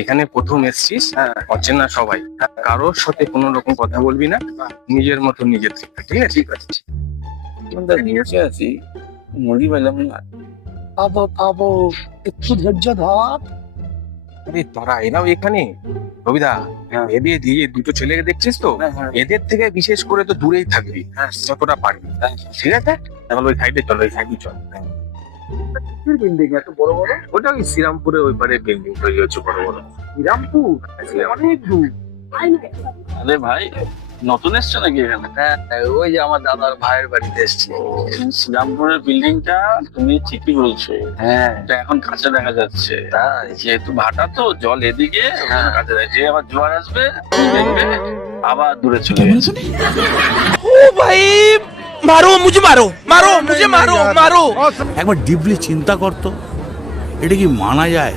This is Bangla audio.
এখানে প্রথম এসছিস, অচেনা সবাই, কারোর সাথে কোনো রকম কথা বলবি না, নিজের মতো নিজে থাকবে, ঠিক আছে? ঠিক আছে। বসে আছি, মুড়ি পেলাম না। পাবো পাবো, একটু ধৈর্য ধর। আরে তোরা এরাও এখানে? রবিদা, এদের দিয়ে দুটো ছেলেকে দেখছিস তো, এদের থেকে বিশেষ করে তো দূরেই থাকবি, যতটা পারবি, ঠিক আছে? তাহলে ওই সাইডে চল, ওই সাইডে চল। বিল্ডিং এত বড় বড়? ওটা ওই শ্রীরামপুরে ওই পারে বিল্ডিং তৈরি হচ্ছে বড় বড়। শ্রীরামপুর অনেক দূর। আরে ভাই, নতুন এসছো নাকি এখানে? হ্যাঁ, ওই যে আমার দাদার ভাইয়ের বাড়িতে এসেছি। শ্রীরামপুরের বিল্ডিংটা তুমি ঠিকই বলছো, হ্যাঁ, এটা এখন কাছে দেখা যাচ্ছে। তাই? যেহেতু ভাটা তো জল এদিকে, ওখানে কাছে যায়, যে আবার জোয়ার আসবে তুমি দেখবে আবার দূরে চলে গেছে। ओ भाई मारो मुझे, मारो मारो मुझे, मारो मारो। একবার ডিপলি চিন্তা করতো, এটা কি মানা যায়?